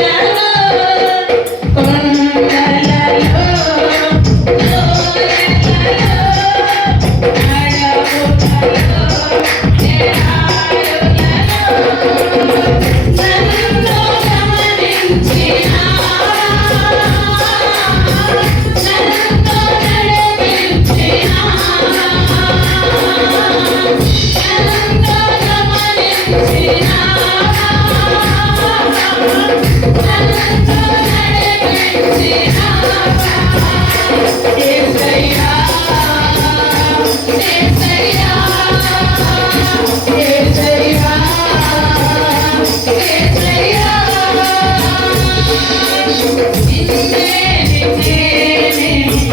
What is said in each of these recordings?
Yeah.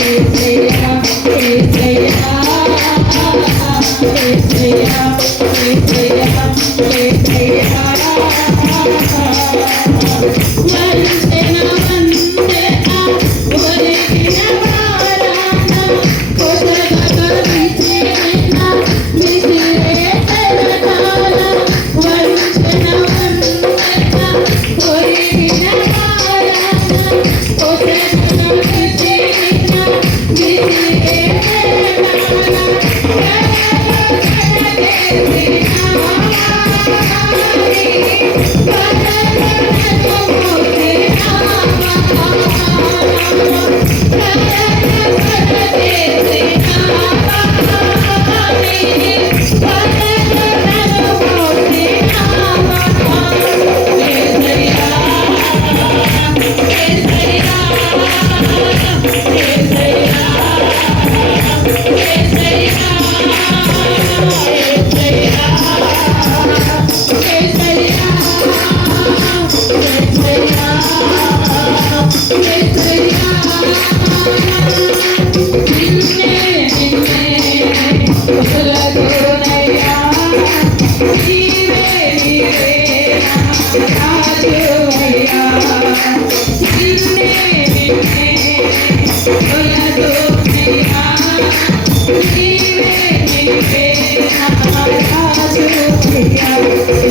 Thank you.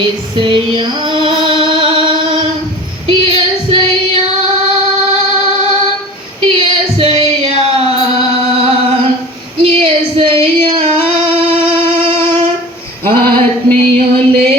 ఏసయ్యా ఏసయ్యా ఏసయ్యా ఏసయ్యా. ఆత్మీయులే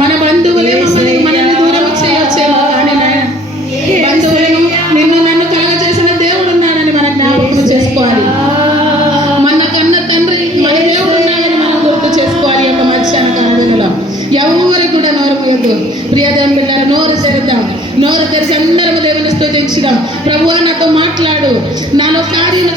మన బంధువులే మనల్ని దూరం చేయొచ్చేమో కానీ నాయన బంధువులను నిన్ను నన్ను కలగజేసిన దేవుడు ఉన్నాడని మనం జ్ఞాపకం చేసుకోవాలి. మన కన్న తండ్రి మన దేవుడు ఉన్నాడని మనం గుర్తు చేసుకోవాలి యొక్క మధ్యాహ్న కాలంలో. ఎవరికి కూడా నోరు పోయద్దు ప్రియదేవం బిడ్డారు నోరు తెరుద్దాం. నోరు తెరిచి అందరం దేవుని స్తుతించుదాం ప్రభువా నాతో మాట్లాడు. నాలో కార్యం